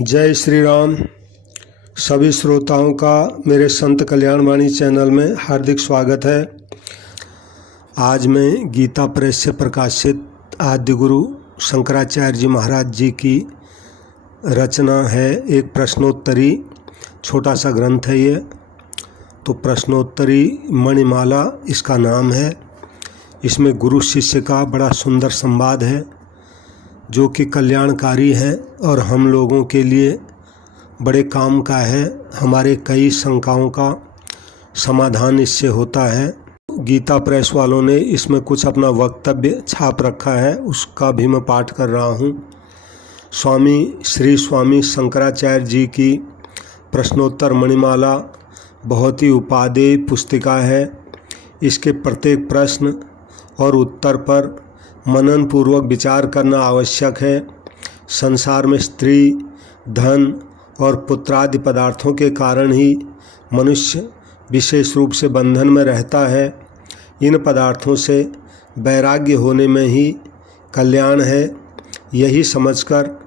जय श्री राम। सभी श्रोताओं का मेरे संत कल्याणवाणी चैनल में हार्दिक स्वागत है। आज मैं गीता प्रेस से प्रकाशित आदि गुरु शंकराचार्य जी महाराज जी की रचना है, एक प्रश्नोत्तरी छोटा सा ग्रंथ है ये। तो प्रश्नोत्तरी मणिमाला इसका नाम है। इसमें गुरु शिष्य का बड़ा सुंदर संवाद है जो कि कल्याणकारी है और हम लोगों के लिए बड़े काम का है। हमारे कई शंकाओं का समाधान इससे होता है। गीता प्रेस वालों ने इसमें कुछ अपना वक्तव्य छाप रखा है, उसका भी मैं पाठ कर रहा हूँ। श्री स्वामी शंकराचार्य जी की प्रश्नोत्तर मणिमाला बहुत ही उपादेय पुस्तिका है। इसके प्रत्येक प्रश्न और उत्तर पर मनन पूर्वक विचार करना आवश्यक है। संसार में स्त्री, धन और पुत्रादि पदार्थों के कारण ही मनुष्य विशेष रूप से बंधन में रहता है। इन पदार्थों से वैराग्य होने में ही कल्याण है। यही समझकर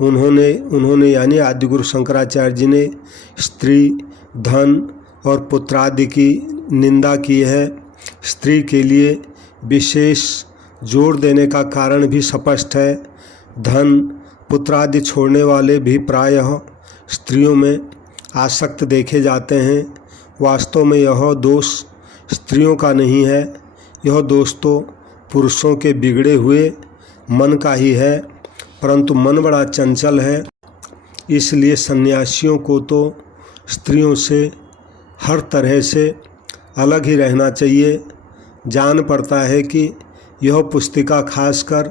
उन्होंने यानी आदिगुरु शंकराचार्य जी ने स्त्री, धन और पुत्रादि की निंदा की है। स्त्री के लिए विशेष जोर देने का कारण भी स्पष्ट है। धन, पुत्रादि छोड़ने वाले भी प्रायः स्त्रियों में आसक्त देखे जाते हैं। वास्तव में यह दोष स्त्रियों का नहीं है, यह दोष तो पुरुषों के बिगड़े हुए मन का ही है। परंतु मन बड़ा चंचल है, इसलिए सन्यासियों को तो स्त्रियों से हर तरह से अलग ही रहना चाहिए। जान पड़ता है कि यह पुस्तिका खासकर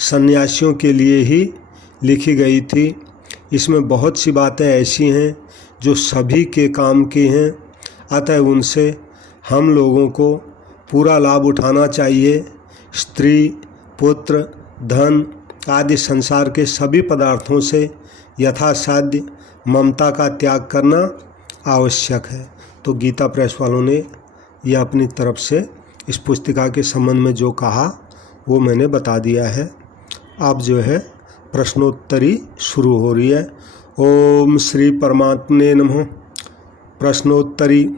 सन्यासियों के लिए ही लिखी गई थी। इसमें बहुत सी बातें ऐसी हैं जो सभी के काम की हैं, अतः उनसे हम लोगों को पूरा लाभ उठाना चाहिए। स्त्री, पुत्र, धन आदि संसार के सभी पदार्थों से यथासाध्य ममता का त्याग करना आवश्यक है। तो गीता प्रेस वालों ने यह अपनी तरफ से इस पुस्तिका के संबंध में जो कहा वो मैंने बता दिया है। अब जो है प्रश्नोत्तरी शुरू हो रही है। ओम श्री परमात्मने नमः। प्रश्नोत्तरी।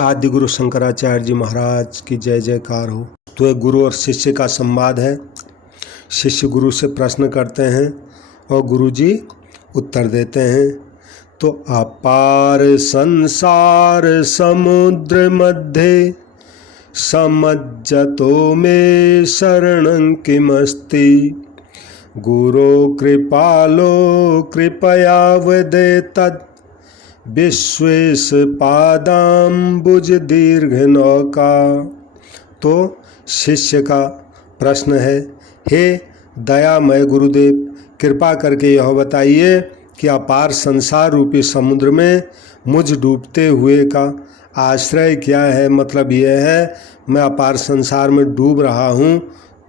आदि गुरु शंकराचार्य जी महाराज की जय जयकार हो। तो एक गुरु और शिष्य का संवाद है। शिष्य गुरु से प्रश्न करते हैं और गुरु जी उत्तर देते हैं। तो अपार संसार समुद्र मध्य समज्जतो मे शरणं किमस्ति गुरो कृपालो कृपया वदेतत् विश्वेश पादाम्बुज दीर्घ नौका। तो शिष्य का प्रश्न है, हे दयामय गुरुदेव, कृपा करके यह बताइए कि अपार संसार रूपी समुद्र में मुझ डूबते हुए का आश्रय क्या है। मतलब यह है मैं अपार संसार में डूब रहा हूँ,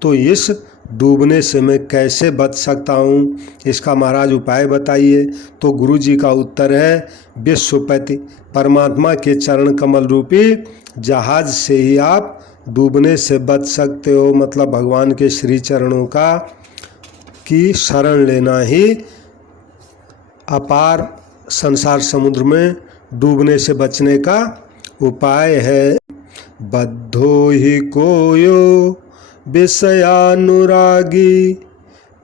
तो इस डूबने से मैं कैसे बच सकता हूँ, इसका महाराज उपाय बताइए। तो गुरु जी का उत्तर है, विश्वपति परमात्मा के चरण कमल रूपी जहाज से ही आप डूबने से बच सकते हो। मतलब भगवान के श्री चरणों की शरण लेना ही अपार संसार समुद्र में डूबने से बचने का उपाय है। बद्धो ही कोयो विषयानुरागी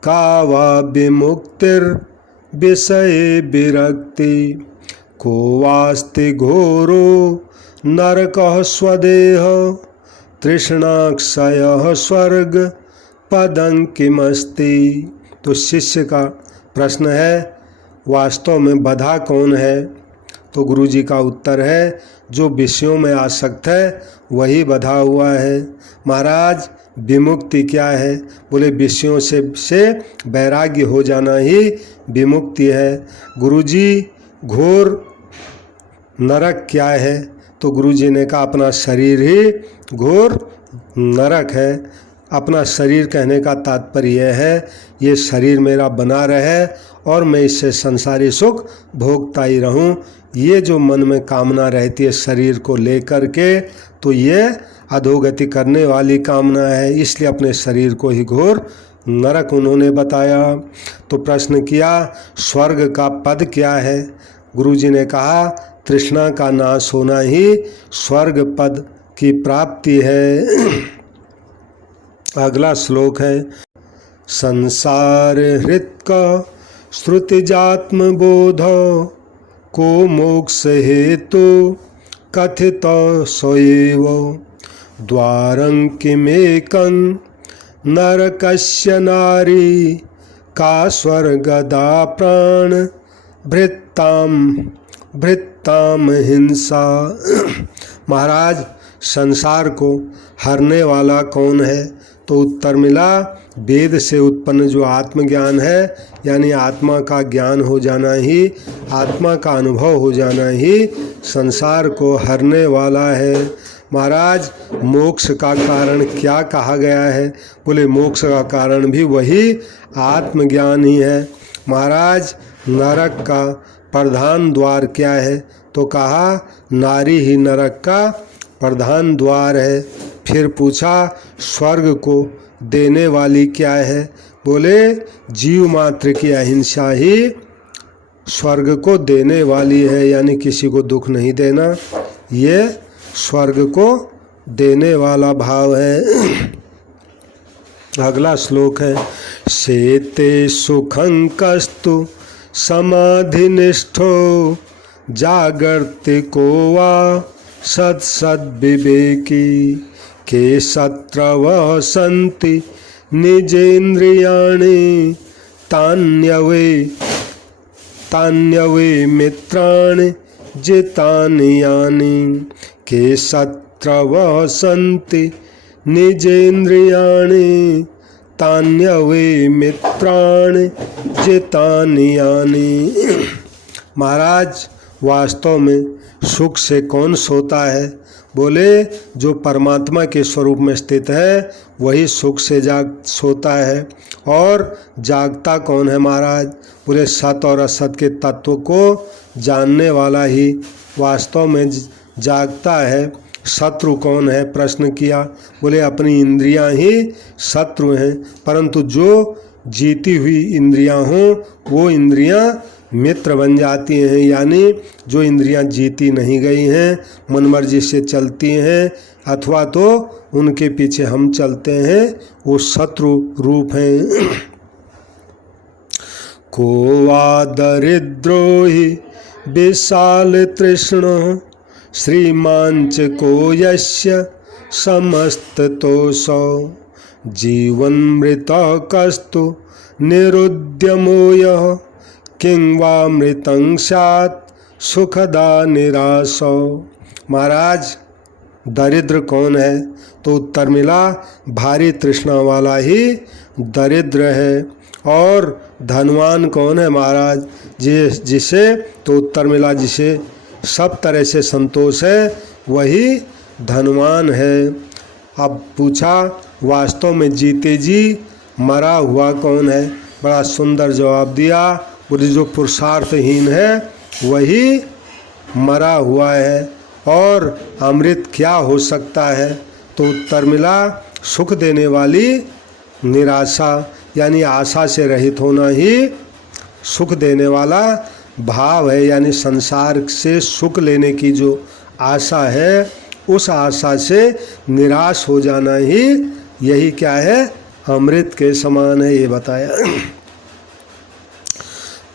कावा विमुक्तिर विषये विरक्ति को वास्ति घोरो नरकः स्वदेह तृष्णाक्षय स्वर्ग पदं किमस्ति। तो शिष्य का प्रश्न है, वास्तव में बधा कौन है। तो गुरु जी का उत्तर है, जो विषयों में आसक्त है वही बधा हुआ है। महाराज विमुक्ति क्या है। बोले विषयों से वैराग्य हो जाना ही विमुक्ति है। गुरु जी घोर नरक क्या है। तो गुरु जी ने कहा अपना शरीर ही घोर नरक है। अपना शरीर कहने का तात्पर्य यह है, ये शरीर मेरा बना रहे और मैं इससे संसारी सुख भोगता ही रहूं। ये जो मन में कामना रहती है शरीर को लेकर के, तो ये अधोगति करने वाली कामना है। इसलिए अपने शरीर को ही घोर नरक उन्होंने बताया। तो प्रश्न किया स्वर्ग का पद क्या है? गुरुजी ने कहा तृष्णा का नाश होना ही स्वर्ग पद की प्राप्ति है। अगला श्लोक है संसार हृत्क श्रुतिजात्म बोध को मोक्ष हेतु कथित स्वएव द्वारं किमेकं नरकस्य नारी का स्वर्गदा प्राण भृत्ताम हिंसा। महाराज संसार को हरने वाला कौन है? तो उत्तर मिला वेद से उत्पन्न जो आत्मज्ञान है, यानी आत्मा का ज्ञान हो जाना ही, आत्मा का अनुभव हो जाना ही संसार को हरने वाला है। महाराज मोक्ष का कारण क्या कहा गया है? बोले मोक्ष का कारण भी वही आत्मज्ञान ही है। महाराज नरक का प्रधान द्वार क्या है? तो कहा नारी ही नरक का प्रधान द्वार है। फिर पूछा स्वर्ग को देने वाली क्या है? बोले जीव मात्र की अहिंसा ही स्वर्ग को देने वाली है, यानी किसी को दुख नहीं देना, ये स्वर्ग को देने वाला भाव है। अगला श्लोक है शेते सुखं कस्तु समाधिनिष्ठो जागर्ति को वा सद विवेकी के शत्रवः सन्ति निजेन्द्रियाणि तान्यवे मित्राणि जितानि यानि के शत्रवः सन्ति निजेन्द्रियाणि तान्यवे मित्राणि जितानि यानि। महाराज वास्तव में सुख से कौन सोता है? बोले जो परमात्मा के स्वरूप में स्थित है वही सुख से सोता है। और जागता कौन है महाराज? बोले सत और असत के तत्व को जानने वाला ही वास्तव में जागता है। शत्रु कौन है? प्रश्न किया। बोले अपनी इंद्रियां ही शत्रु हैं, परंतु जो जीती हुई इंद्रियां हों वो इंद्रियां मित्र बन जाती हैं, यानी जो इंद्रियां जीती नहीं गई हैं, मनमर्जी से चलती हैं अथवा तो उनके पीछे हम चलते हैं, वो शत्रु रूप हैं। को वा दरिद्रो ही विशाल तृष्ण श्रीमांच को यस्य समस्ततोषो जीवन मृत कस्तु निरुद्यमो यः किं वा मृतं स्यात् सुखदा निराशो। महाराज दरिद्र कौन है? तो उत्तर मिला भारी तृष्णा वाला ही दरिद्र है। और धनवान कौन है महाराज? जिसे तो उत्तर मिला जिसे सब तरह से संतोष है वही धनवान है। अब पूछा वास्तव में जीते जी मरा हुआ कौन है? बड़ा सुंदर जवाब दिया। बोले जो पुरुषार्थहीन है वही मरा हुआ है। और अमृत क्या हो सकता है? तो उत्तर मिला सुख देने वाली निराशा, यानी आशा से रहित होना ही सुख देने वाला भाव है। यानी संसार से सुख लेने की जो आशा है उस आशा से निराश हो जाना ही यही क्या है? अमृत के समान है, ये बताया।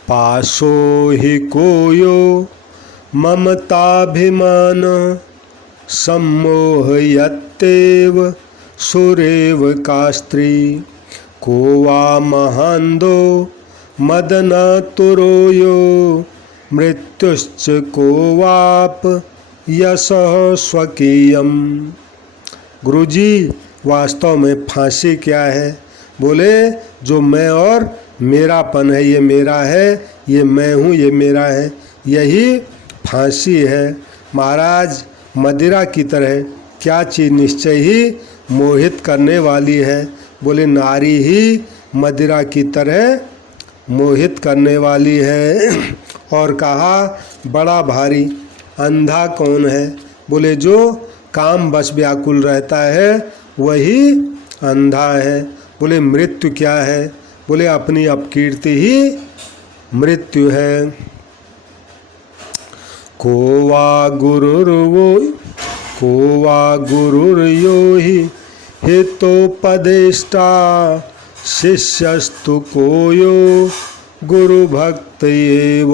पाशो हि कोयो ममताभिमान सम्मोहयत्येव सुरेव का स्त्री को वा महान्दो मदनातुरोयो मृत्युश्च को वाप यशः स्वकीयम। गुरुजी वास्तव में फांसी क्या है? बोले जो मैं और मेरापन है, ये मेरा है, ये मैं हूँ, ये मेरा है, यही फांसी है। महाराज मदिरा की तरह क्या चीज़ निश्चय ही मोहित करने वाली है? बोले नारी ही मदिरा की तरह मोहित करने वाली है। और कहा बड़ा भारी अंधा कौन है? बोले जो काम बस व्याकुल रहता है वही अंधा है। बोले मृत्यु क्या है? बोले अपनी अपकीर्ति ही मृत्यु है। को वा गुरुर्यो ही हितोपदेष्टा शिष्यस्तु को यो गुरु भक्त एव।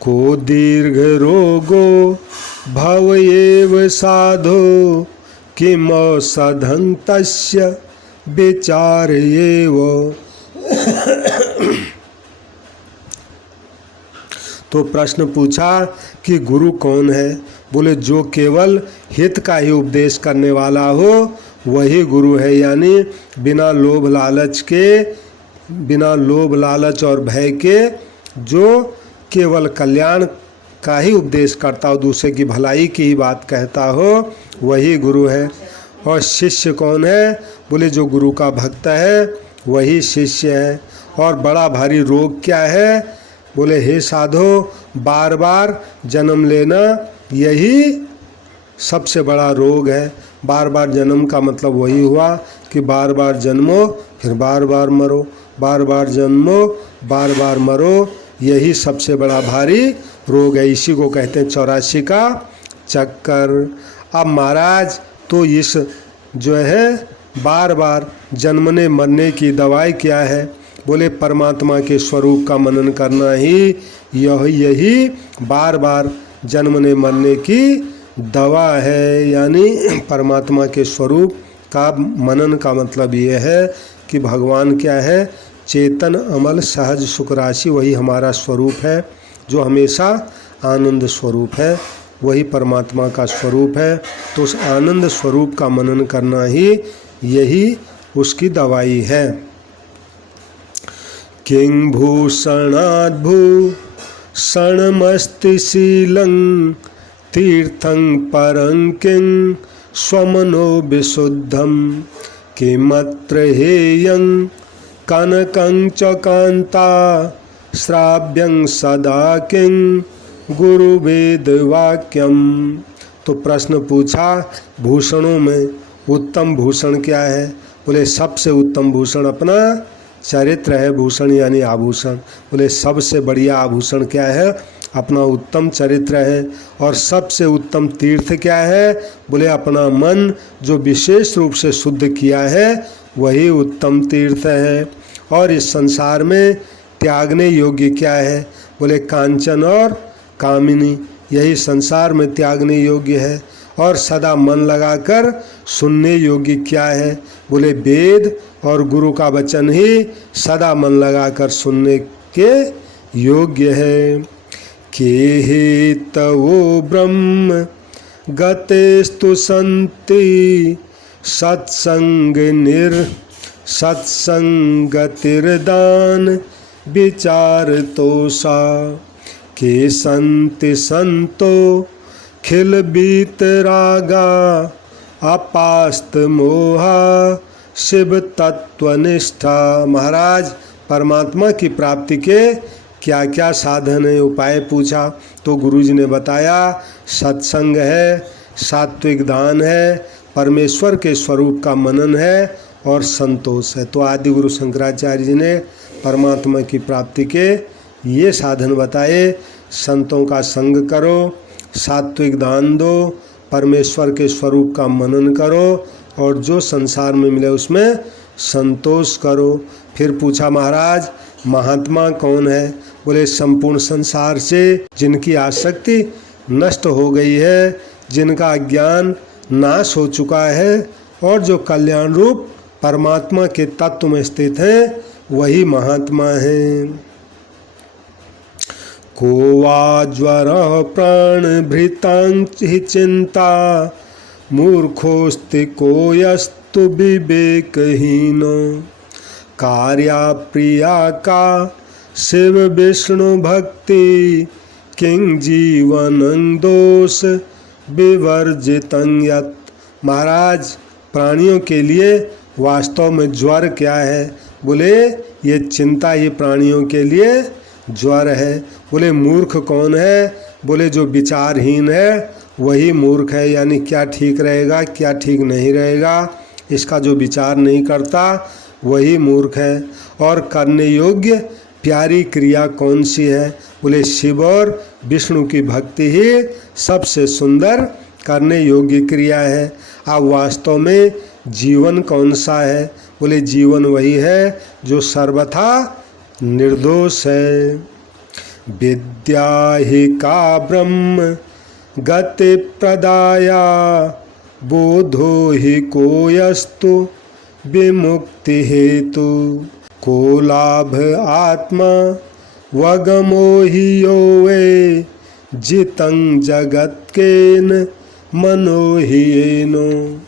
को दीर्घ रोगो भव एव साधो किम औषधं तस्य विचार एव। तो प्रश्न पूछा कि गुरु कौन है? बोले जो केवल हित का ही उपदेश करने वाला हो वही गुरु है, यानी बिना लोभ लालच और भय के जो केवल कल्याण का ही उपदेश करता हो, दूसरे की भलाई की ही बात कहता हो, वही गुरु है। और शिष्य कौन है? बोले जो गुरु का भक्त है वही शिष्य है। और बड़ा भारी रोग क्या है? बोले हे साधो, बार बार जन्म लेना यही सबसे बड़ा रोग है। बार बार जन्म का मतलब वही हुआ कि बार बार जन्मो फिर बार बार मरो, बार बार जन्मो बार बार मरो, यही सबसे बड़ा भारी रोग है। इसी को कहते हैं 84 का चक्कर। अब महाराज तो इस जो है बार बार जन्मने मरने की दवाई क्या है? बोले परमात्मा के स्वरूप का मनन करना ही यही बार बार जन्मने मरने की दवा है। यानी परमात्मा के स्वरूप का मनन का मतलब ये है कि भगवान क्या है? चेतन अमल सहज सुख राशि, वही हमारा स्वरूप है जो हमेशा आनंद स्वरूप है, वही परमात्मा का स्वरूप है। तो उस आनंद स्वरूप का मनन करना ही यही उसकी दवाई है। किं भूषणाद्भूषणमस्ति शीलं तीर्थं परं किं स्वमनो विशुद्धं किमत्र हेयं कनकं च कान्ता श्राव्यं सदा किं गुरुवेद वाक्यम। तो प्रश्न पूछा भूषणों में उत्तम भूषण क्या है? बोले सबसे उत्तम भूषण अपना चरित्र है। भूषण यानी आभूषण। बोले सबसे बढ़िया आभूषण क्या है? अपना उत्तम चरित्र है। और सबसे उत्तम तीर्थ क्या है? बोले अपना मन जो विशेष रूप से शुद्ध किया है वही उत्तम तीर्थ है। और इस संसार में त्यागने योग्य क्या है? बोले कांचन और कामिनी, यही संसार में त्यागने योग्य है। और सदा मन लगाकर सुनने योग्य क्या है? बोले वेद और गुरु का वचन ही सदा मन लगाकर सुनने के योग्य है। के तवो ब्रह्म गतेस्तु संति सत्संगतिर्दान विचार तोषा। के संति संतो खिल बीत रागा अपास्त मोहा शिव तत्वनिष्ठा। महाराज परमात्मा की प्राप्ति के क्या क्या साधन है, उपाय पूछा तो गुरुजी ने बताया सत्संग है, सात्विक दान है, परमेश्वर के स्वरूप का मनन है और संतोष है। तो आदि गुरु शंकराचार्य जी ने परमात्मा की प्राप्ति के ये साधन बताए। संतों का संग करो, सात्विक दान दो, परमेश्वर के स्वरूप का मनन करो और जो संसार में मिले उसमें संतोष करो। फिर पूछा महाराज महात्मा कौन है? बोले संपूर्ण संसार से जिनकी आसक्ति नष्ट हो गई है, जिनका ज्ञान नाश हो चुका है और जो कल्याण रूप परमात्मा के तत्व में स्थित हैं, वही महात्मा हैं। को वा ज्वरः प्राणभृतां हि चिंता मूर्खोस्ति को यस्तु विवेकहीनो। कार्या प्रिया का शिव विष्णु भक्ति किं जीवनं दोष विवर्जितं यत्। महाराज प्राणियों के लिए वास्तव में ज्वर क्या है? बोले ये चिंता ही प्राणियों के लिए ज्वर है। बोले मूर्ख कौन है? बोले जो विचारहीन है वही मूर्ख है। यानी क्या ठीक रहेगा क्या ठीक नहीं रहेगा इसका जो विचार नहीं करता वही मूर्ख है। और करने योग्य प्यारी क्रिया कौन सी है? बोले शिव और विष्णु की भक्ति ही सबसे सुंदर करने योग्य क्रिया है। अब वास्तव में जीवन कौन सा है? बोले जीवन वही है जो सर्वथा निर्दोष है। विद्या ही का ब्रह्म गति प्रदाया बोधो ही कोयस्तु विमुक्ति हेतु को लाभ आत्मा वगमो ही यो वे जितं जगत केन मनो ही येनो।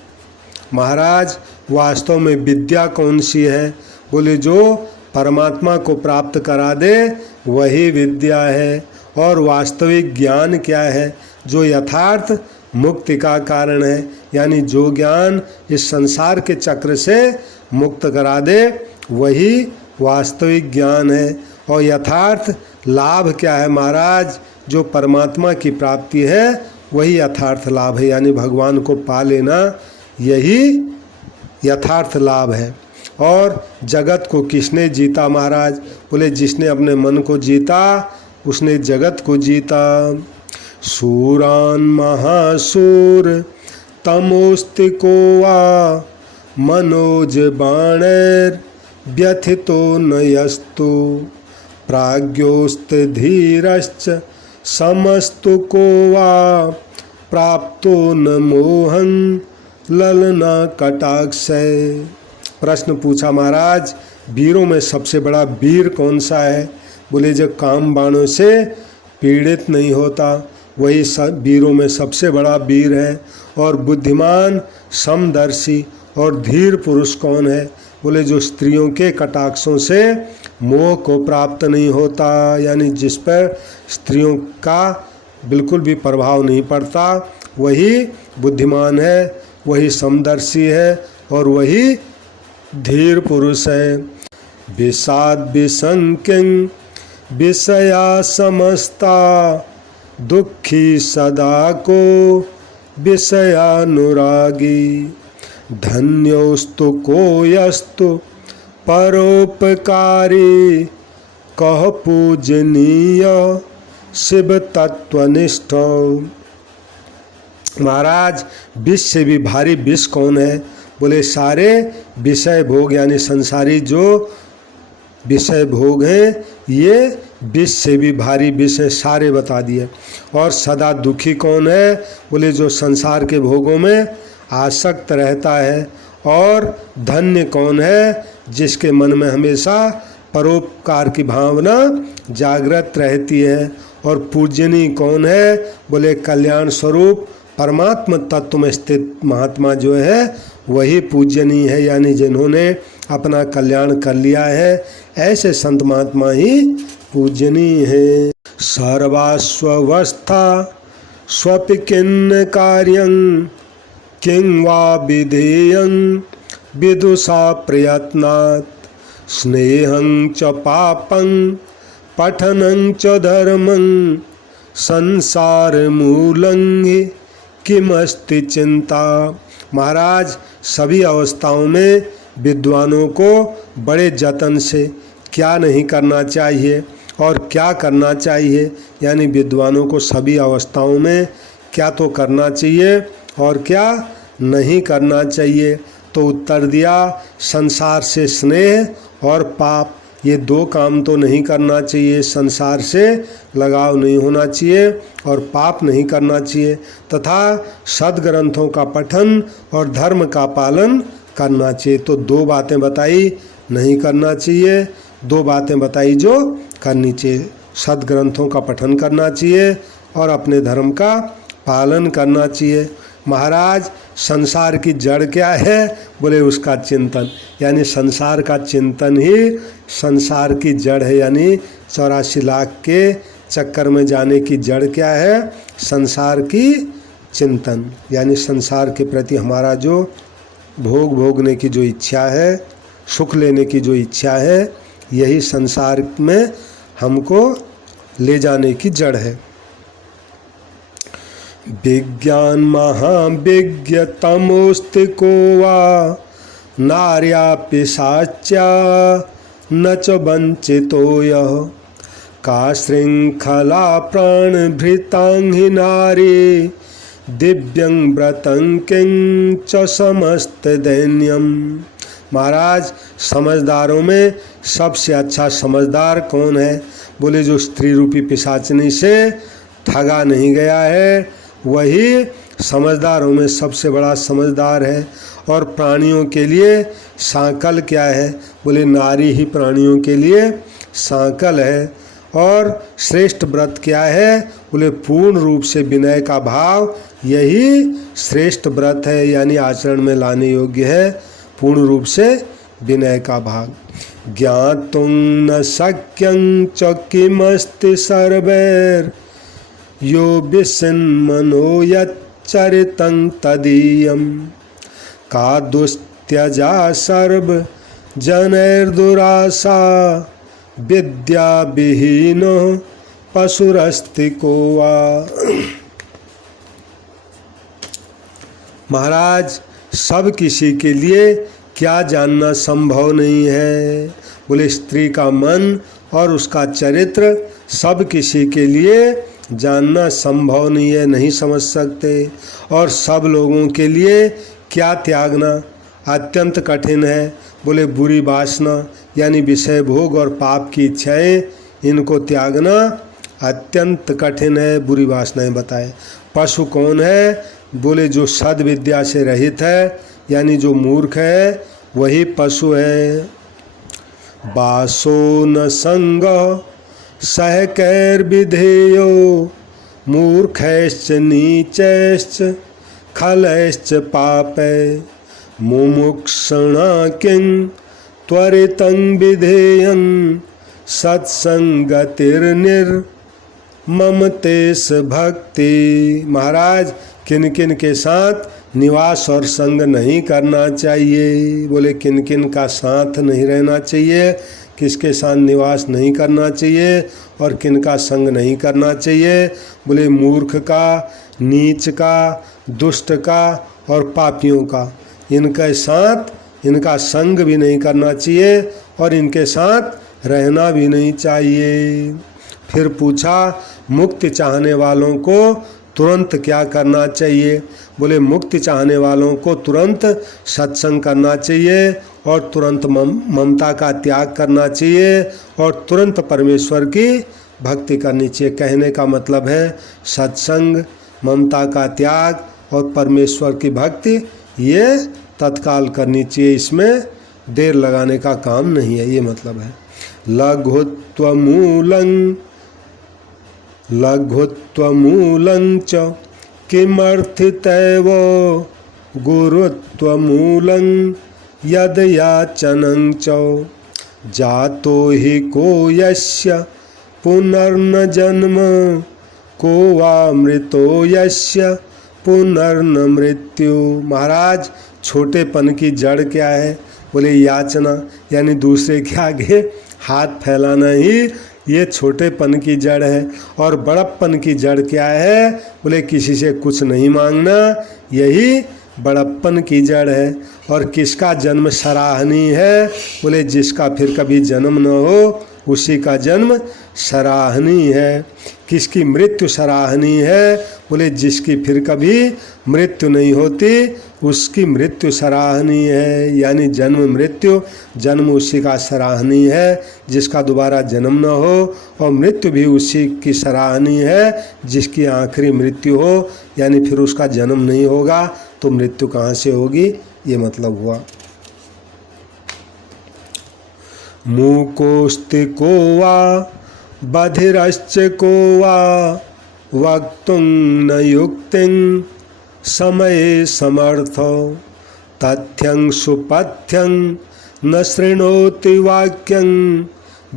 महाराज वास्तव में विद्या कौन सी है? बोले जो परमात्मा को प्राप्त करा दे वही विद्या है। और वास्तविक ज्ञान क्या है? जो यथार्थ मुक्ति का कारण है, यानी जो ज्ञान इस संसार के चक्र से मुक्त करा दे वही वास्तविक ज्ञान है। और यथार्थ लाभ क्या है महाराज? जो परमात्मा की प्राप्ति है वही यथार्थ लाभ है, यानी भगवान को पा लेना यही यथार्थ लाभ है। और जगत को किसने जीता महाराज? बोले जिसने अपने मन को जीता उसने जगत को जीता। सूरान महासूर तमोस्तिको वा मनोज बाणैर व्यथितो न यस्तु प्राज्ञोस्त धीरश्च समस्तु को वा प्राप्तो न मोहं ललना कटाक्ष। प्रश्न पूछा महाराज, वीरों में सबसे बड़ा वीर कौन सा है? बोले जो काम बाणों से पीड़ित नहीं होता वही सब वीरों में सबसे बड़ा वीर है। और बुद्धिमान समदर्शी और धीर पुरुष कौन है? बोले जो स्त्रियों के कटाक्षों से मोह को प्राप्त नहीं होता, यानी जिस पर स्त्रियों का बिल्कुल भी प्रभाव नहीं पड़ता वही बुद्धिमान है, वही समदर्शी है और वही धीर पुरुष है। विषाद विसंख्यं विषया समस्ता दुखी सदा को विषयानुरागी धन्योस्तु को यस्तु परोपकारी कह पूजनीय शिव तत्वनिष्ठ। महाराज विष से भी भारी विष कौन है? बोले सारे विषय भोग, यानी संसारी जो विषय भोग हैं ये विष से भी भारी विष है, सारे बता दिए। और सदा दुखी कौन है? बोले जो संसार के भोगों में आसक्त रहता है। और धन्य कौन है? जिसके मन में हमेशा परोपकार की भावना जागृत रहती है। और पूजनीय कौन है? बोले कल्याण स्वरूप परमात्मा तत्व में स्थित महात्मा जो है वही पूजनीय है, यानी जिन्होंने अपना कल्याण कर लिया है ऐसे संत महात्मा ही पूजनीय है। सर्वास्वस्था स्वपि किन्न कार्यं किं वा विधेयं विदुषा प्रयत्नात् स्नेहं च पापं पठनं च धर्मं संसार मूलं हि किमस्ति चिंता। महाराज सभी अवस्थाओं में विद्वानों को बड़े जतन से क्या नहीं करना चाहिए और क्या करना चाहिए, यानी विद्वानों को सभी अवस्थाओं में क्या तो करना चाहिए और क्या नहीं करना चाहिए। तो उत्तर दिया संसार से स्नेह और पाप, ये दो काम तो नहीं करना चाहिए। संसार से लगाव नहीं होना चाहिए और पाप नहीं करना चाहिए, तथा सद्ग्रंथों का पठन और धर्म का पालन करना चाहिए। तो दो बातें बताई नहीं करना चाहिए, दो बातें बताई जो करनी चाहिए। सद्ग्रंथों का पठन करना चाहिए और अपने धर्म का पालन करना चाहिए। महाराज संसार की जड़ क्या है? बोले उसका चिंतन, यानी संसार का चिंतन ही संसार की जड़ है। यानी 84 लाख के चक्कर में जाने की जड़ क्या है? संसार की चिंतन, यानी संसार के प्रति हमारा जो भोगने की जो इच्छा है, सुख लेने की जो इच्छा है, यही संसार में हमको ले जाने की जड़ है। विज्ञान महाविज्ञ तमोस्ति को वा नार्या पिशाच्या न च वंचितो यः का श्रृंखला प्राणभृतांहि नारी दिव्यं व्रतं किं च समस्त दैन्यम। महाराज समझदारों में सबसे अच्छा समझदार कौन है? बोले जो स्त्री रूपी पिशाचनी से ठगा नहीं गया है वही समझदारों में सबसे बड़ा समझदार है। और प्राणियों के लिए सांकल क्या है? बोले नारी ही प्राणियों के लिए सांकल है। और श्रेष्ठ व्रत क्या है? बोले पूर्ण रूप से विनय का भाव, यही श्रेष्ठ व्रत है, यानी आचरण में लाने योग्य है पूर्ण रूप से विनय का भाग। ज्ञातुं न शक्यं च किमस्ति सर्वैर् यो विसन्मनो यच्चरितं तदीयम् का दुस्त्यजा सर्व जनैर्दुरासा विद्या विहीनो पशुरस्ति को वा। महाराज सब किसी के लिए क्या जानना संभव नहीं है? बोले स्त्री का मन और उसका चरित्र सब किसी के लिए जानना संभव नहीं है, नहीं समझ सकते। और सब लोगों के लिए क्या त्यागना अत्यंत कठिन है? बोले बुरी वासना यानी विषय भोग और पाप की इच्छाएं, इनको त्यागना अत्यंत कठिन है। बुरी वासनाएं बताए। पशु कौन है? बोले जो सद्विद्या से रहित है, यानी जो मूर्ख है वही पशु है। बासो न संग सहकैर्विधेयो मूर्खैश्च नीचैश्च खलैश्च पापै मुमुक्षुणा किं त्वरितं विधेयं सत्संगतिर्निर्ममतेश भक्ति। महाराज किन किन के साथ निवास और संग नहीं करना चाहिए? बोले किन किन का साथ नहीं रहना चाहिए, किसके साथ निवास नहीं करना चाहिए और किन का संग नहीं करना चाहिए? बोले मूर्ख का, नीच का, दुष्ट का और पापियों का। इनके साथ इनका संग भी नहीं करना चाहिए और इनके साथ रहना भी नहीं चाहिए। फिर पूछा मुक्ति चाहने वालों को तुरंत क्या करना चाहिए? बोले मुक्ति चाहने वालों को तुरंत सत्संग करना चाहिए और तुरंत ममता का त्याग करना चाहिए और तुरंत परमेश्वर की भक्ति करनी चाहिए। कहने का मतलब है सत्संग, ममता का त्याग और परमेश्वर की भक्ति ये तत्काल करनी चाहिए, इसमें देर लगाने का काम नहीं है, ये मतलब है। लघुत्वमूलं च किमर्थितैव गुरुत्वमूलं यद याचनं च जातो हि को यस्य पुनर्न जन्म को वा मृतो यस्य पुनर्न मृत्यु। महाराज छोटेपन की जड़ क्या है? बोले याचना, यानी दूसरे के आगे हाथ फैलाना ही ये छोटेपन की जड़ है। और बड़प्पन की जड़ क्या है? बोले किसी से कुछ नहीं मांगना, यही बड़प्पन की जड़ है। और किसका जन्म सराहनीय है? बोले जिसका फिर कभी जन्म न हो उसी का जन्म सराहनीय है। किसकी मृत्यु सराहनीय है? बोले जिसकी फिर कभी मृत्यु नहीं होती उसकी मृत्यु सराहनीय है। यानी जन्म मृत्यु, जन्म उसी का सराहनीय है जिसका दोबारा जन्म न हो, और मृत्यु भी उसी की सराहनीय है जिसकी आखिरी मृत्यु हो, यानी फिर उसका जन्म नहीं होगा तो मृत्यु कहाँ से होगी, ये मतलब हुआ। मूकोस्ति को वा बधिरश्च को वा वक्तुं न युक्तिं समये समर्थो तथ्यं सुपथ्यं न शृणोति वाक्यं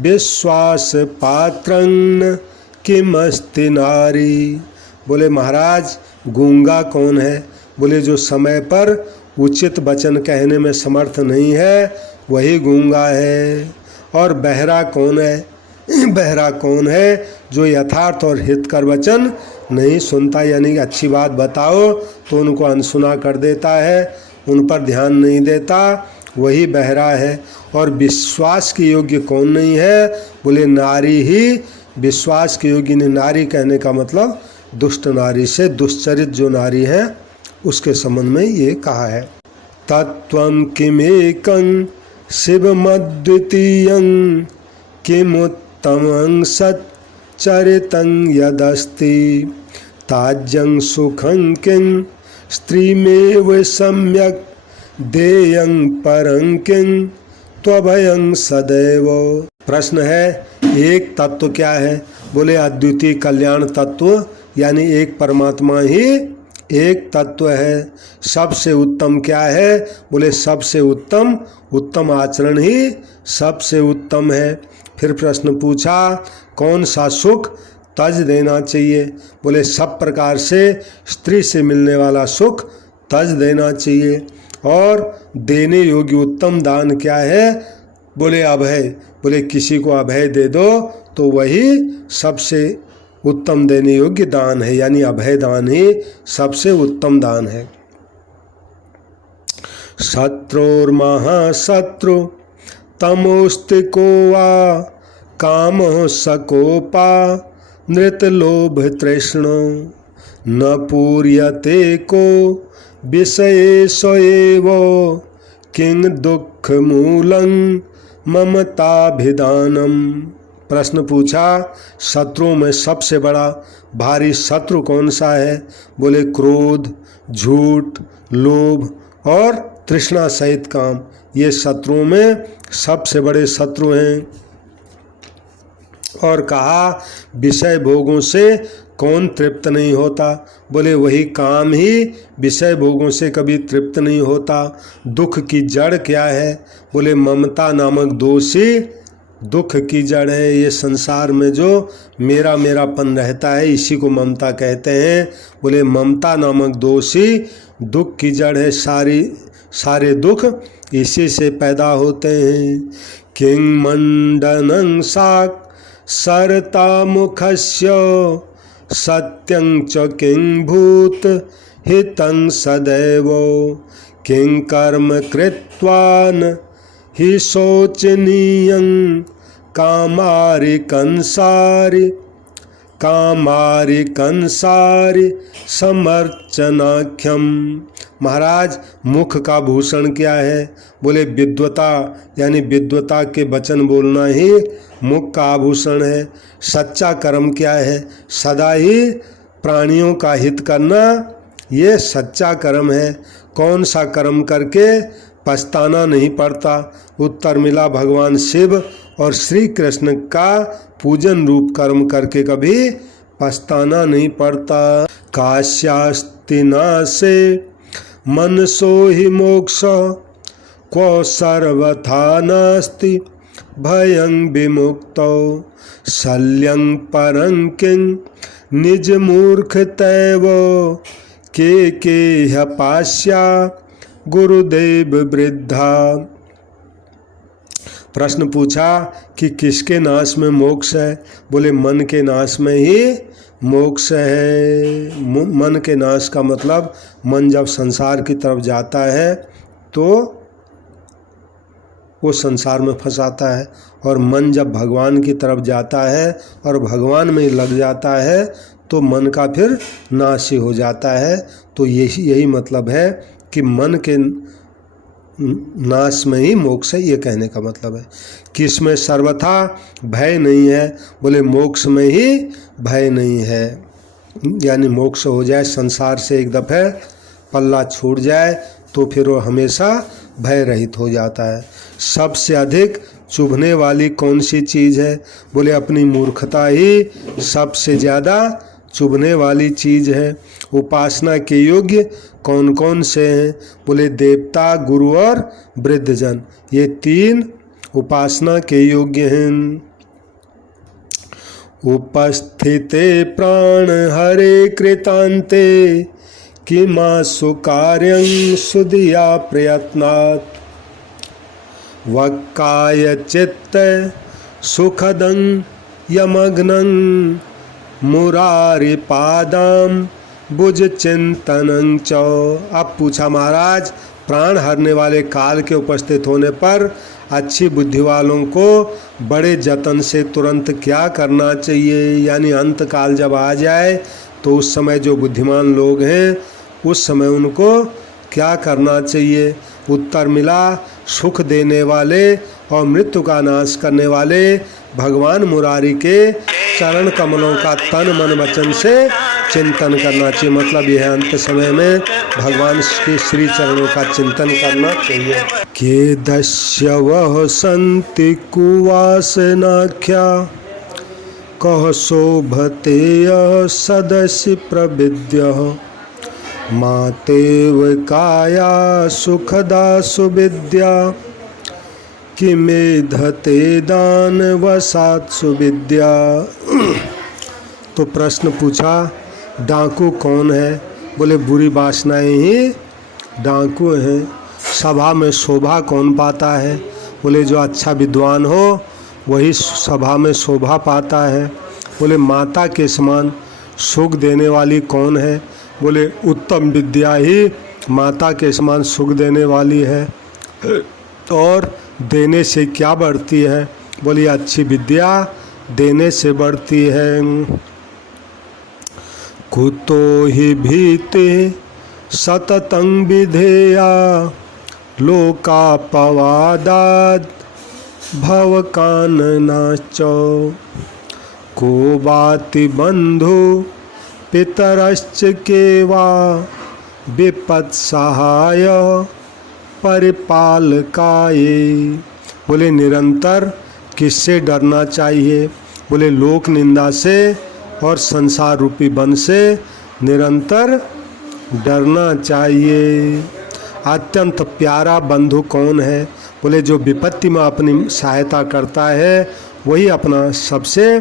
विश्वास पात्रं किमस्ति नारी। बोले महाराज गूंगा कौन है? बोले जो समय पर उचित वचन कहने में समर्थ नहीं है वही गूंगा है। और बहरा कौन है? बहरा कौन है? जो यथार्थ और हितकर वचन नहीं सुनता, यानी कि अच्छी बात बताओ तो उनको अनसुना कर देता है, उन पर ध्यान नहीं देता वही बहरा है। और विश्वास के योग्य कौन नहीं है? बोले नारी ही विश्वास के योग्य ने। नारी कहने का मतलब दुष्ट नारी से, दुष्चरित जो नारी है उसके संबंध में ये कहा है। तत्वं किमेकं शिवमद्वितीयं किमुत्तमं सच्चरितं यदस्ति ताज्यं सुखं किं स्त्रीमेव सम्यक् देयं परं किं त्वभयं सदैव। प्रश्न है एक तत्व क्या है? बोले अद्वितीय कल्याण तत्व, यानी एक परमात्मा ही एक तत्व है। सबसे उत्तम क्या है? बोले सबसे उत्तम, उत्तम आचरण ही सबसे उत्तम है। फिर प्रश्न पूछा कौन सा सुख तज देना चाहिए? बोले सब प्रकार से स्त्री से मिलने वाला सुख तज देना चाहिए। और देने योग्य उत्तम दान क्या है? बोले अभय। बोले किसी को अभय दे दो तो वही सबसे उत्तम देने योग्य दान है, यानी अभय दान ही सबसे उत्तम दान है। शत्रुर्महाशत्रु तमोस्तिको वा कामः सकोपा नृतलोभ तृष्णो न पूर्यते को विषये स्वएव किं दुःख मूलं ममताभिधानम। प्रश्न पूछा शत्रुओं में सबसे बड़ा भारी शत्रु कौन सा है? बोले क्रोध, झूठ, लोभ और तृष्णा सहित काम। ये शत्रुओं में सबसे बड़े शत्रु हैं। और कहा विषय भोगों से कौन तृप्त नहीं होता? बोले वही काम ही विषय भोगों से कभी तृप्त नहीं होता। दुख की जड़ क्या है? बोले ममता नामक दोष ही दुख की जड़ है। ये संसार में जो मेरा मेरापन रहता है इसी को ममता कहते हैं। बोले ममता नामक दोष ही दुख की जड़ है। सारे दुख इसी से पैदा होते हैं। किं मंडनं साक् सरता मुखस्य सत्यं च किं भूत हितं सदैव किं कर्म कृत्वान हि शोचनीयं कामारि कंसारि समर्चनाख्यम। महाराज मुख का भूषण क्या है? बोले विद्वता, यानी विद्वता के वचन बोलना ही मुख का आभूषण है। सच्चा कर्म क्या है? सदा ही प्राणियों का हित करना, ये सच्चा कर्म है। कौन सा कर्म करके पछताना नहीं पड़ता? उत्तर मिला भगवान शिव और श्री कृष्ण का पूजन रूप कर्म करके कभी पछताना नहीं पड़ता। काश्यास्ति नासे मनसो हि मोक्ष क्व सर्वथा नास्ति भयं विमुक्तो शल्यं परं किं निज मूर्खतैव के ह्यपास्या गुरुदेव वृद्धा। प्रश्न पूछा कि किसके नाश में मोक्ष है? बोले मन के नाश में ही मोक्ष है। मन के नाश का मतलब मन जब संसार की तरफ जाता है तो वो संसार में फंसाता है, और मन जब भगवान की तरफ जाता है और भगवान में लग जाता है तो मन का फिर नाश ही हो जाता है। तो यही मतलब है कि मन के नाश में ही मोक्ष है, ये कहने का मतलब है। किसमें सर्वथा भय नहीं है? बोले मोक्ष में ही भय नहीं है, यानी मोक्ष हो जाए, संसार से एक दफे पल्ला छूट जाए तो फिर वो हमेशा भय रहित हो जाता है। सबसे अधिक चुभने वाली कौन सी चीज़ है? बोले अपनी मूर्खता ही सबसे ज़्यादा चुभने वाली चीज़ है। उपासना के योग्य कौन कौन से हैं? बोले देवता, गुरु और वृद्धजन, ये तीन उपासना के योग्य हैं। उपस्थिते प्राण हरे कृतांते किमासु कार्यं सुधिया प्रयत्नात् वक्काय चित्त सुखदं यमग्नं मुरारी पादाम बुझ चिंतनं च। अब पूछा महाराज प्राण हरने वाले काल के उपस्थित होने पर अच्छी बुद्धि वालों को बड़े जतन से तुरंत क्या करना चाहिए, यानी अंत काल जब आ जाए तो उस समय जो बुद्धिमान लोग हैं उस समय उनको क्या करना चाहिए। उत्तर मिला, सुख देने वाले और मृत्यु का नाश करने वाले भगवान मुरारी के चरण कमलों का तन मन वचन से चिंतन करना चाहिए। मतलब यह अंत समय में भगवान के श्री चरणों का चिंतन करना चाहिए। के दस्य वह संति कुवासनाख्या कह शोभते सदस्य प्रविद्य मातेव काया सुखदा सुविद्या किमेधते दान वसात सुविद्या। तो प्रश्न पूछा, डाकू कौन है? बोले बुरी वासनाएं ही डाकू हैं। सभा में शोभा कौन पाता है? बोले जो अच्छा विद्वान हो वही सभा में शोभा पाता है। बोले माता के समान सुख देने वाली कौन है? बोले उत्तम विद्या ही माता के समान सुख देने वाली है। और देने से क्या बढ़ती है? बोली अच्छी विद्या देने से बढ़ती है। कुतो ही भीते सततं विधेया लोकापवादात् भवकाननाश्च को वाति बंधु पितरश्च केवा विपत्सहाय परिपालकाय। बोले निरंतर किससे डरना चाहिए? बोले लोक निंदा से और संसार रूपी वन से निरंतर डरना चाहिए। अत्यंत प्यारा बंधु कौन है? बोले जो विपत्ति में अपनी सहायता करता है वही अपना सबसे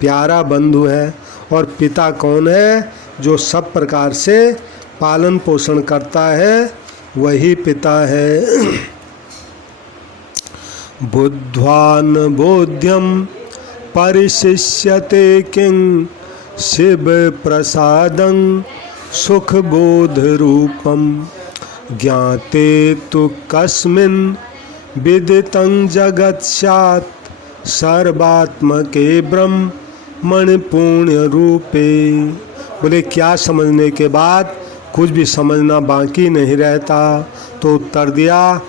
प्यारा बंधु है। और पिता कौन है? जो सब प्रकार से पालन पोषण करता है वही पिता है। बुद्ध्वान बोध्यम परिशिष्यते किं शिव प्रसादं सुख बोध रूपम ज्ञाते तु कस्मिन् विदितं जगत् स्यात् सर्वात्मके ब्रह्मणि पुण्य रूपे। बोले क्या समझने के बाद कुछ भी समझना बाकी नहीं रहता? तो उत्तर दिया,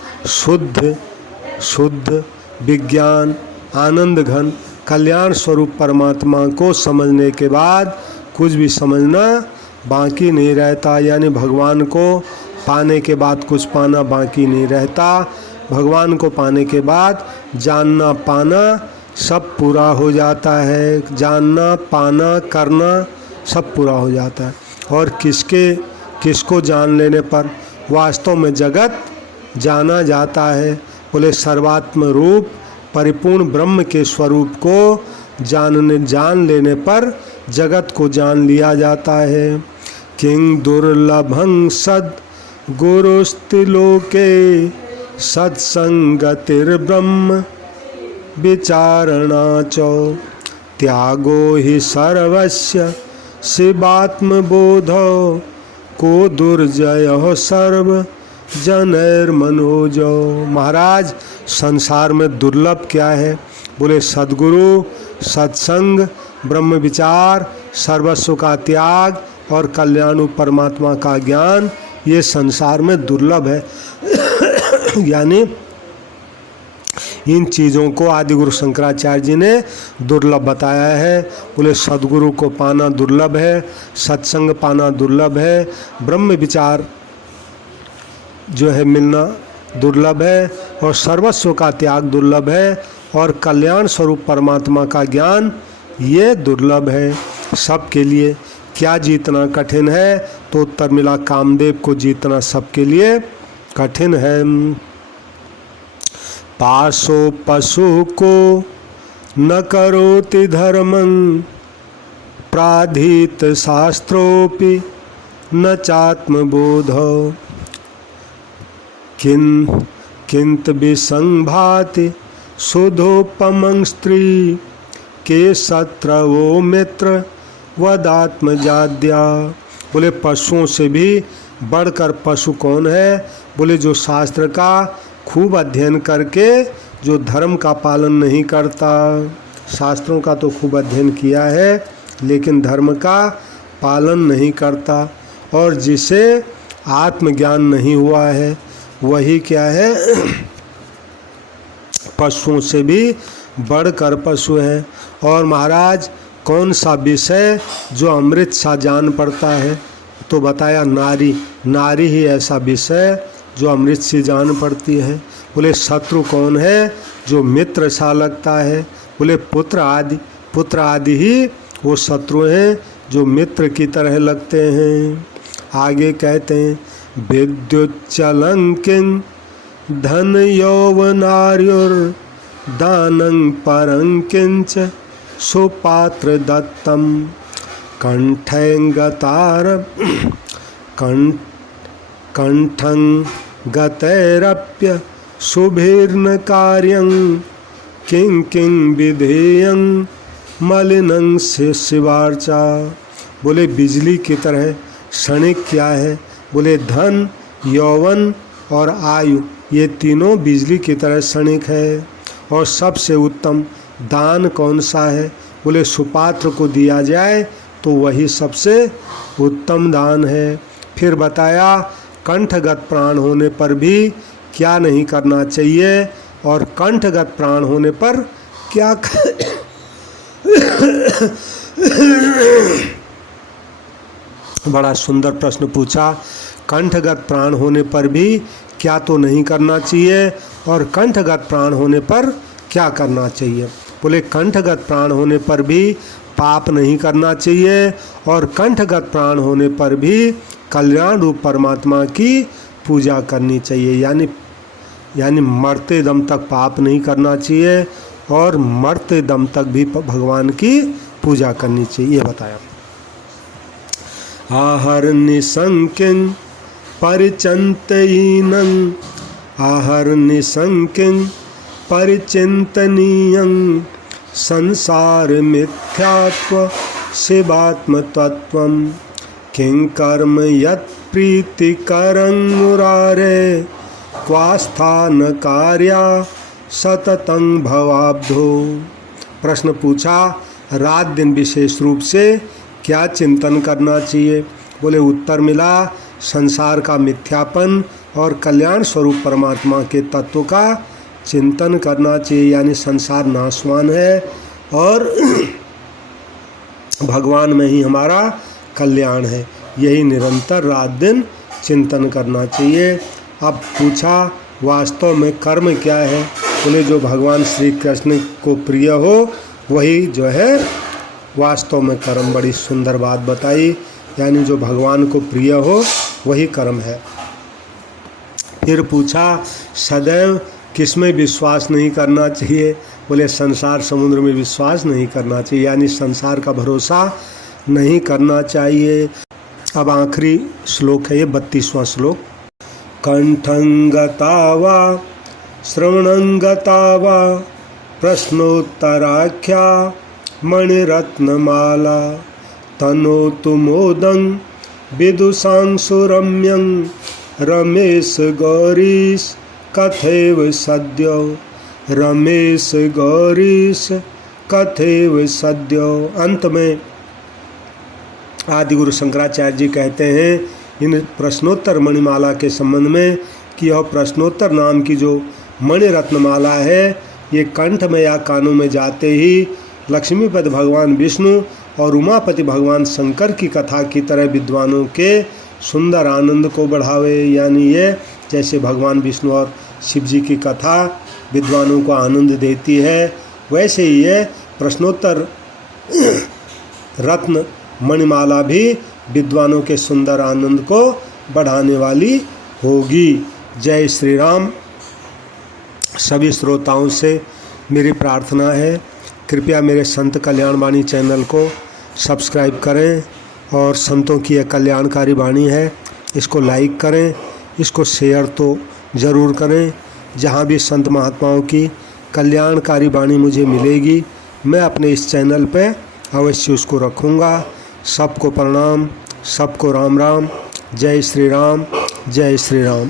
शुद्ध विज्ञान आनंद घन कल्याण स्वरूप परमात्मा को समझने के बाद कुछ भी समझना बाकी नहीं रहता। यानी भगवान को पाने के बाद कुछ पाना बाकी नहीं रहता। भगवान को पाने के बाद जानना पाना सब पूरा हो जाता है। जानना पाना करना सब पूरा हो जाता है। और किसको जान लेने पर वास्तव में जगत जाना जाता है? बोले सर्वात्म रूप परिपूर्ण ब्रह्म के स्वरूप को जान लेने पर जगत को जान लिया जाता है। किं दुर्लभं सद गुरुस्तिलोके सत्संगतिर्ब्रह्म विचारणा च त्यागो हि सर्वस्य शिवात्मबोधो को दुर्जय सर्व जनैर्मनोजो। महाराज संसार में दुर्लभ क्या है? बोले सद्गुरु, सत्संग, ब्रह्म विचार, सर्वस्व का त्याग और कल्याणु परमात्मा का ज्ञान, ये संसार में दुर्लभ है। यानी इन चीज़ों को आदि गुरु शंकराचार्य जी ने दुर्लभ बताया है। बोले सद्गुरु को पाना दुर्लभ है, सत्संग पाना दुर्लभ है, ब्रह्म विचार जो है मिलना दुर्लभ है, और सर्वस्व का त्याग दुर्लभ है, और कल्याण स्वरूप परमात्मा का ज्ञान ये दुर्लभ है। सबके लिए क्या जीतना कठिन है? तो उत्तर मिला, कामदेव को जीतना सबके लिए कठिन है। पाशो पशु को न करोति धर्मं प्राधीत शास्त्रोपि न चात्मबोधो किंत विसंभाति सुधोपमं स्त्री के शत्रवो मित्र वदात्मजाद्या। बोले पशुओं से भी बढ़कर पशु कौन है? बोले जो शास्त्र का खूब अध्ययन करके जो धर्म का पालन नहीं करता। शास्त्रों का तो खूब अध्ययन किया है लेकिन धर्म का पालन नहीं करता। और जिसे आत्मज्ञान नहीं हुआ है वही क्या है? पशुओं से भी बढ़कर पशु है। और महाराज कौन सा विषय जो अमृत सा जान पड़ता है? तो बताया नारी। नारी ही ऐसा विषय जो अमृत सी जान पड़ती है। बोले शत्रु कौन है? जो मित्र सा लगता है। बोले पुत्र आदि। पुत्र आदि ही वो शत्रु हैं जो मित्र की तरह लगते हैं। आगे कहते हैं विद्युच्चलंकिं धन यौवनार्युर्दानं परं किंच सुपात्र दत्तम कंठं गतैरप्य शुभिर्न कार्यं किं किं विधेयं मलिनं शिवार्चा। बोले बिजली की तरह क्षणिक क्या है? बोले धन, यौवन और आयु ये तीनों बिजली की तरह क्षणिक है। और सबसे उत्तम दान कौन सा है? बोले सुपात्र को दिया जाए तो वही सबसे उत्तम दान है। फिर बताया कंठगत प्राण होने पर भी क्या नहीं करना चाहिए और कंठगत प्राण होने पर क्या बड़ा सुंदर प्रश्न पूछा। कंठगत प्राण होने पर भी क्या तो नहीं करना चाहिए और कंठगत प्राण होने पर क्या करना चाहिए? बोले कंठगत प्राण होने पर भी पाप नहीं करना चाहिए और कंठगत प्राण होने पर भी कल्याण रूप परमात्मा की पूजा करनी चाहिए। यानी मरते दम तक पाप नहीं करना चाहिए और मरते दम तक भी भगवान की पूजा करनी चाहिए। ये बताया। आहर निसंकिं परिचंतयीनं आहर निसंकिं परिचिंतनीयं संसार मिथ्यात्व शिवात्मतत्वं किं कर्म यत् प्रीतिकरं मुरारे क्वास्थान कार्या सततं भवाब्धो। प्रश्न पूछा रात दिन विशेष रूप से क्या चिंतन करना चाहिए? बोले उत्तर मिला संसार का मिथ्यापन और कल्याण स्वरूप परमात्मा के तत्व का चिंतन करना चाहिए। यानी संसार नाशवान है और भगवान में ही हमारा कल्याण है। यही निरंतर रात दिन चिंतन करना चाहिए। अब पूछा वास्तव में कर्म क्या है? बोले जो भगवान श्री कृष्ण को प्रिय हो वही जो है वास्तव में कर्म। बड़ी सुंदर बात बताई। यानी जो भगवान को प्रिय हो वही कर्म है। फिर पूछा सदैव किसमें विश्वास नहीं करना चाहिए? बोले संसार समुद्र में विश्वास नहीं करना चाहिए। यानी संसार का भरोसा नहीं करना चाहिए। अब आखिरी श्लोक है ये 32वां श्लोक। कंठं गता वा श्रवणं गता वा प्रश्नोत्तराख्या मणिरत्नमाला तनोतु मोदं विदुषांशुरम्यं रमेश गौरीश कथैव सद्यो रमेश गौरीश कथैव सद्यो। अंत में आदि गुरु शंकराचार्य जी कहते हैं इन प्रश्नोत्तर मणिमाला के संबंध में कि यह प्रश्नोत्तर नाम की जो मणि रत्नमाला है ये कंठ में या कानों में जाते ही लक्ष्मीपति भगवान विष्णु और उमापति भगवान शंकर की कथा की तरह विद्वानों के सुंदर आनंद को बढ़ावे। यानी ये जैसे भगवान विष्णु और शिव जी की कथा विद्वानों को आनंद देती है वैसे ही ये प्रश्नोत्तर रत्न मणिमाला भी विद्वानों के सुंदर आनंद को बढ़ाने वाली होगी। जय श्री राम। सभी श्रोताओं से मेरी प्रार्थना है कृपया मेरे संत कल्याण वाणी चैनल को सब्सक्राइब करें और संतों की यह कल्याणकारी वाणी है इसको लाइक करें, इसको शेयर तो ज़रूर करें। जहाँ भी संत महात्माओं की कल्याणकारी वाणी मुझे मिलेगी मैं अपने इस चैनल पे अवश्य उसको रखूँगा। सबको प्रणाम, सबको राम राम। जय श्री राम, जय श्री राम।